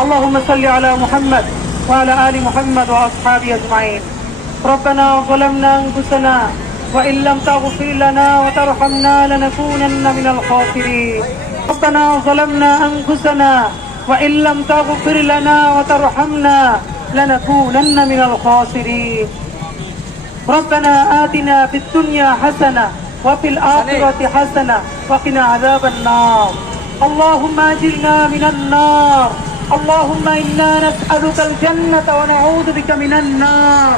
اللهم صل على محمد وعلى آل محمد وأصحابه أجمعين. ربنا ظلمنا أنفسنا وإن لم تغفر لنا وترحمنا لنكونن من الخاسرين. ربنا ظلمنا أنفسنا وإن لم تغفر لنا وترحمنا لنكونن من الخاسرين. ربنا آتنا في الدنيا حسنة وفي الآخرة حسنة وقنا عذاب النار. اللهم أجرنا من النار. اللهم إنا نسألك الجنة ونعوذ بك من النار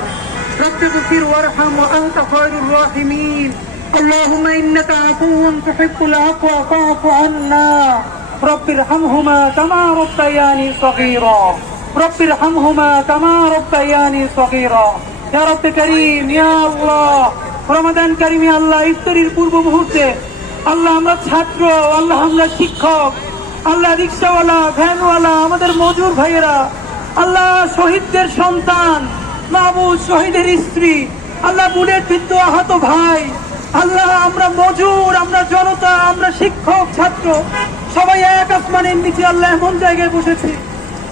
رب اغفر وارحم وأنت خير الراحمين اللهم إنك عفو تحب العفو فاعف عنا رب ارحمهما كما ربياني صغيرا رب ارحمهما كما ربياني صغيرا ইয়া রব্বে করিম ইয়া আল্লাহ রমাদান করিম ইয়া আল্লাহ ইফতারির পূর্ব মুহূর্তে আল্লাহ আমরা ছাত্র আল্লাহ আমরা শিক্ষক আল্লাহ রিক্সাওয়ালা, ভ্যানওয়ালা, আমাদের মজুর ভাইয়েরা, আল্লাহ শহীদদের সন্তান, মাহবুব শহীদের স্ত্রী, আল্লাহ বুলেট বিদ্ধ আহত ভাই, আল্লাহ আমরা মজুর, আমরা জনতা, আমরা শিক্ষক, ছাত্র, সবাই এক আসমানের নিচে আল্লাহ এমন জায়গায় বসেছি।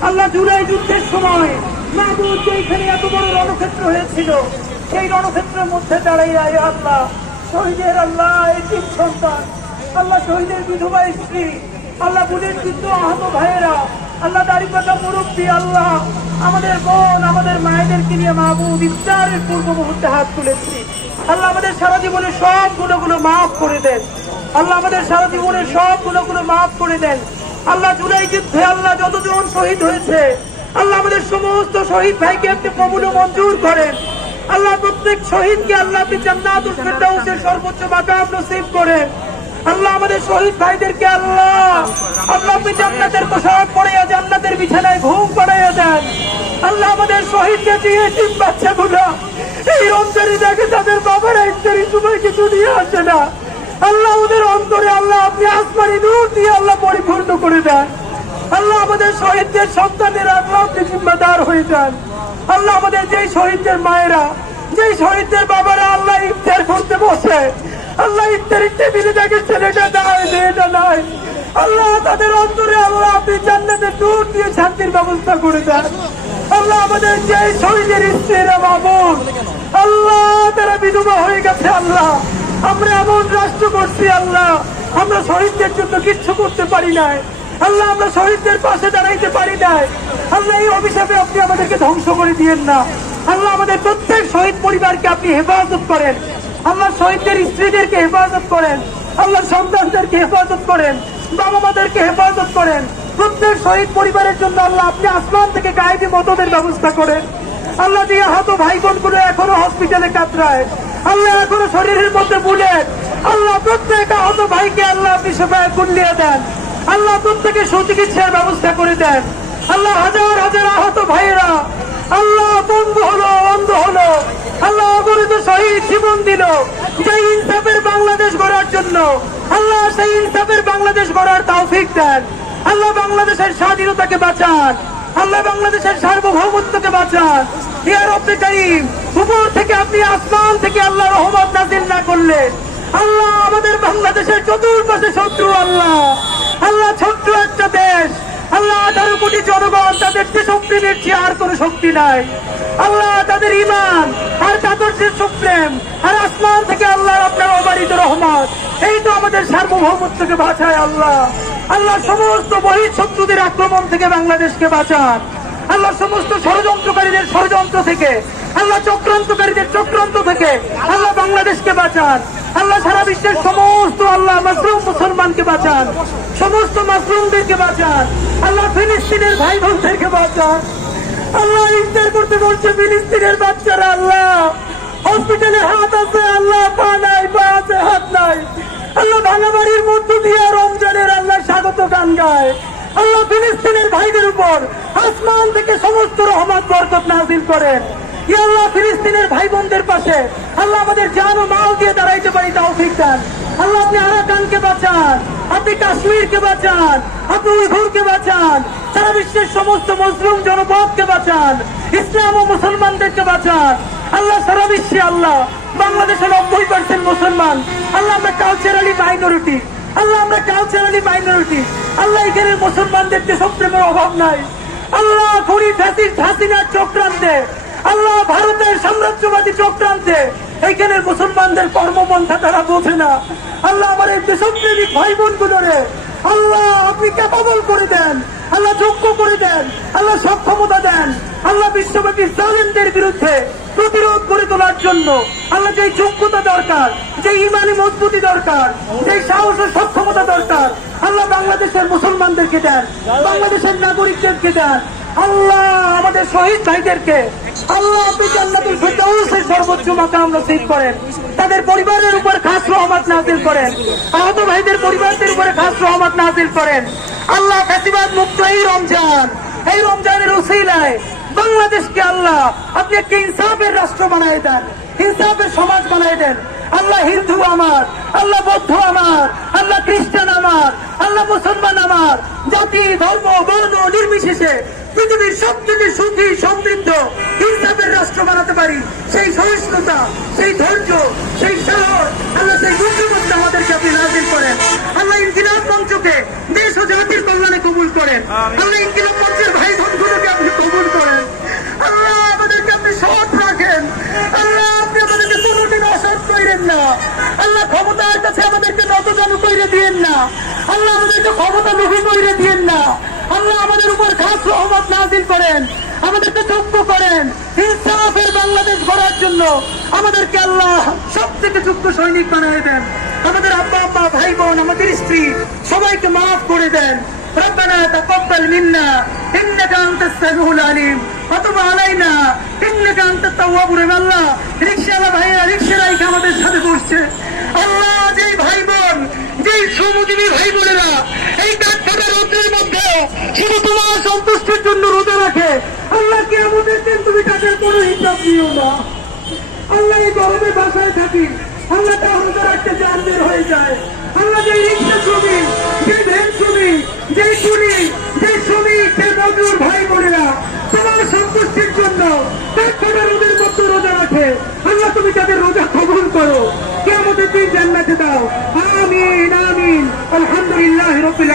আল্লাহ জুলাই যুদ্ধের সময় মাহবুব যেখানে এত বড় রণক্ষেত্র হয়েছিল, সেই রণক্ষেত্রের মধ্যে দাঁড়াই আয় আল্লাহ, শহীদের আল্লাহ এটির সন্তান, আল্লাহ শহীদের বিধবা স্ত্রী আল্লাহ বুলের যুদ্ধ আহত ভাইয়েরা, আল্লাহ দাড়িপাতা মুরব্বী আল্লাহ, আমাদের বোন, আমাদের মায়েদেরকে নিয়ে মাহবুব ইফতারের পূর্ব মুহূর্তে হাত তুলেছি। আল্লাহ আমাদের সারা জীবনের সব গুণগুলো মাফ করে দেন। আল্লাহ আমাদের সারা জীবনের সব গুণগুলো মাফ করে দেন। আল্লাহ জুলাই যুদ্ধে আল্লাহ যতজন শহীদ হয়েছে, আল্লাহ আমাদের সমস্ত শহীদ ভাইকে আপনি কবুল মঞ্জুর করেন। আল্লাহ প্রত্যেক শহীদকে আল্লাহ আপনি জান্নাতুল ফেরদাউসের সর্বোচ্চ মাকাম নসিব করেন। আল্লাহ আমাদের শহীদ ভাইদেরকে আল্লাহ আল্লাহ আপনি জান্নাতের পোশাক পরাইয়া জান্নাতের বিছানায় ঘুম পড়াইয়া দেন। আল্লাহ আমাদের শহীদকে দিয়ে তিন বাচ্চাগুলো এই রমজানে দেখে তাদের বাবারা ইত্যাদি কিছু নিয়ে আসে না। আল্লাহ ওদের অন্তরে আল্লাহ আপনি আসমানি নূর দিয়ে আল্লাহ পরিপূর্ণ করে দেন। আল্লাহ আমাদের শহীদদের সন্তানের আল্লাহ আপনি জিম্মাদার হয়ে যান আল্লাহ আমাদের যেই শহীদদের মায়েরা, যেই শহীদদের বাবারা আল্লাহ ইফতার করতে বসে আল্লাহ ইফতারের টেবিলে দেখে ছেলেটা নাই মেয়েটা নাই। আল্লাহ তাদের অন্তরে আল্লাহ আপনি জান্নাতের দূর দিয়ে শান্তির ব্যবস্থা করে দেন। আল্লাহ আমাদের যে শহীদের স্ত্রীরা বাবুন আল্লাহ তারা বিধবা হয়ে গেছে, আল্লাহ। আমরা এমন রাষ্ট্র করছি, আল্লাহ। আমরা শহীদদের জন্য কিচ্ছু করতে পারি নাই। আল্লাহ, আমরা শহীদদের পাশে দাঁড়াইতে পারি নাই। আল্লাহ, এই অভিশাপে আপনি আমাদেরকে ধ্বংস করে দিয়েন না। আল্লাহ, আমাদের প্রত্যেক শহীদ পরিবারকে আপনি হেফাজত করেন। আল্লাহ শহীদদের স্ত্রীদেরকে হেফাজত করেন আল্লাহ সন্তানদেরকে হেফাজত করেন বাবা মাদেরকে হেফাজত করেন। প্রত্যেক শহীদ পরিবারের জন্য আল্লাহ আপনি আসমান থেকে গায়েবী মতদের ব্যবস্থা করেন। আল্লাহ দিয়ে আহত ভাই বোনগুলো এখনও হসপিটালে কাতরায়, আল্লাহ এখনও শরীরের মধ্যে বুলেট আল্লাহ প্রত্যেক আহত ভাইকে আল্লাহ আপনি সেবায় কুল্লিয়ে দেন। আল্লাহ প্রত্যেকে সুচিকিৎসার ব্যবস্থা করে দেন। আল্লাহ হাজার হাজার আহত ভাইয়েরা আল্লাহ বন্ধ হলো অন্ধ হলো আল্লাহ অগণিত জীবন দিল যে ইনসাফের বাংলাদেশ গড়ার জন্য। আল্লাহ সেই ইনসাফের বাংলাদেশ গড়ার তৌফিক দেন। আল্লাহ বাংলাদেশের স্বাধীনতাকে বাঁচান। আল্লাহ বাংলাদেশের সার্বভৌমত্বকে বাঁচান। ইয়া রব্বে কারীম, উপর থেকে আপনি আসমান থেকে আল্লাহ রহমত নাজিল না করলে আল্লাহ আমাদের বাংলাদেশের চতুর্পাশে শত্রু আল্লাহ। আল্লাহ ছোট্ট একটা দেশ। কোটি জনগণ তাদের যে শক্তি চেয়ে আর কোনো শক্তি নাই। আল্লাহ তাদের ইমান আর তাদের যে সুপ্রেম আর আসমান থেকে আল্লাহ আপনার অবারিত রহমত। এই তো আমাদের সার্বভৌমত্বকে বাঁচায় আল্লাহ। আল্লাহ সমস্ত বহির শত্রুদের আক্রমণ থেকে বাংলাদেশকে বাঁচান। আল্লাহ সমস্ত ষড়যন্ত্রকারীদের ষড়যন্ত্র থেকে, আল্লাহ চক্রান্তকারীদের চক্রান্ত থেকে আল্লাহ বাংলাদেশকে বাঁচান। আল্লাহ সারা বিশ্বের সমস্ত আল্লাহ মাসরুম মুসলমানকে বাঁচান, সমস্ত মাসরুমদেরকে বাঁচান, আল্লাহ ফিলিস্তিনের ভাই বোনদেরকে বাঁচান। আল্লাহ ইফতার করতে বলছে ফিলিস্তিনের বাচ্চারা, আল্লাহ হসপিটালে হাত আছে, আল্লাহ, পা নাই, পা আছে, হাত নাই। আল্লাহ ভাঙা বাড়ির মধ্য দিয়ে রমজানের আল্লাহ স্বাগত গান গায়। আল্লাহ ফিলিস্তিনের ভাইদের উপর আসমান থেকে সমস্ত রহমত, বরকত নাজিল করেন। আল্লাহ ফিলিস্তিনের ভাই বোনদের পাশে আল্লাহ আমাদের জান ও মাল দিয়ে দাঁড়াইতে পারি, তৌফিক দেন। আল্লাহ আপনি আরাকানকে বাঁচান, আপনি কাশ্মীরকে বাঁচান, আপনি উইঘুরকে বাঁচান, সারা বিশ্বের সমস্ত মুসলিম জনপদকে বাঁচান, ইসলাম ও মুসলমানদেরকে বাঁচান। আল্লাহ, সারা বিশ্বে আল্লাহ, বাংলাদেশে নব্বই পার্সেন্ট মুসলমান। আল্লাহ, আমরা কালচারালি মাইনরিটি আল্লাহ, আমরা কালচারালি মাইনরিটি আল্লাহ এখানে মুসলমানদের দেশপ্রেমের অভাব নাই। আল্লাহ, খুনি, ফ্যাসিস্ট হাসিনার চক্রান্তে। আল্লাহ, ভারতের সাম্রাজ্যবাদী চক্রান্তে। এইখানে মুসলমানদের কর্মপন্থা তারা বোঝে না। আল্লাহ আমার এই দেশপ্রেমিক ভাই বোনগুলোরে আল্লাহ আপনি ক্যাপাবল করে দেন, আল্লাহ যোগ্য করে দেন, আল্লাহ সক্ষমতা দেন, আল্লাহ বিশ্বব্যাপী জালেমদের বিরুদ্ধে প্রতিরোধ করে তোলার জন্য আল্লাহ যে যোগ্যতা দরকার যে ইমানি মজবুতি দরকার যে সাহস ও সক্ষমতা দরকার, আল্লাহ বাংলাদেশের মুসলমানদেরকে দেন, বাংলাদেশের নাগরিকদেরকে দেন আল্লাহ আমাদের শহীদ ভাইদেরকে আল্লাহ সর্বোচ্চ মাকাম নসিব করেন। তাদের পরিবারের উপর খাস রহমত নাজিল করেন। আহত ভাইদের পরিবারদের উপরে খাস রহমত নাজিল করেন। আল্লাহ ফ্যাসিবাদ মুক্ত এই রমজান। এই রমজানের উসিলায় বাংলাদেশকে আল্লাহ আপনি একটা ইনসাফের রাষ্ট্র বানায় দেন, ইনসাফের সমাজ বানায় দেন। আল্লাহ হিন্দু আমার, আল্লাহ বৌদ্ধ আমার, আল্লাহ খ্রিস্টান আমার, আল্লাহ মুসলমান আমার। জাতি, ধর্ম, বর্ণ নির্বিশেষে পৃথিবীর সব থেকে সুখী সমৃদ্ধ ইনসাফের রাষ্ট্র বানাতে পারি। সেই সহিষ্ণুতা সেই ধৈর্য সেই সাহস আল্লাহ সেই বুদ্ধিমত্তা আমাদেরকে আপনি নাজিল করেন। আল্লাহ ইনকিলাব মঞ্চকে দেশ ও জাতির কল্যাণে কবুল করেন। আল্লাহ ইনকিলাব মঞ্চের ভাই বোনগুলোকে আপনি কবুল করেন। আল্লাহ আমাদেরকে আপনি সৎ রাখেন। আল্লাহ আপনি আমাদেরকে কোনোদিন অসৎ করেন না। আল্লাহ ক্ষমতার কাছে আমাদেরকে নতজানু কইরে দিয়েন না। আল্লাহ আমাদেরকে ক্ষমতা লোভী কইরে দিয়েন না। আল্লাহ আমাদের উপর খাস রহমত নাজিল করেন আমাদেরকে যোগ্য করেন ইনসাফের বাংলাদেশ গড়ার জন্য আমাদেরকে আল্লাহ সব থেকে যোগ্য সৈনিক বানিয়ে দেন আমাদের আব্বা আব্বা ভাই বোন আমাদের স্ত্রী সবাইকে মাফ করে দেন ربنا تقبل منا انك انت السميع العليم وتب علينا انك انت التواب الرحيم আল্লাহ রিকশাওয়ালা ভাইয়া রিকশা রাইখে আমাদের সাথে বসছে আল্লাহ যেই ভাই বোন যেই শ্রমজীবী ভাই বোনেরা এই শুধু তোমার সন্তুষ্টির জন্য রোদে রাখে। আল্লাহ কে আমাদের দিন তুমি তাদের কোনো হিসাব দিও না। আল্লাহ এই গরমে বাসায় থাকি। আল্লাহ তার একটা জান বের হয়ে যায়। আল্লাহ যে রিক্সা শ্রমিক যে ভ্যান শ্রমিক যে কুলি যে শ্রমিক, যে মজুর ভাই বোনেরা, তোমার সন্তুষ্টির জন্য কাঠফাটা রোদের মধ্যে রোজা রাখে। আল্লাহ তুমি তাদের রোজা কবুল করো। কে আমাদের দিন জান্নাতে দাও। আমিন আমিন। আলহামদুলিল্লাহ রবিল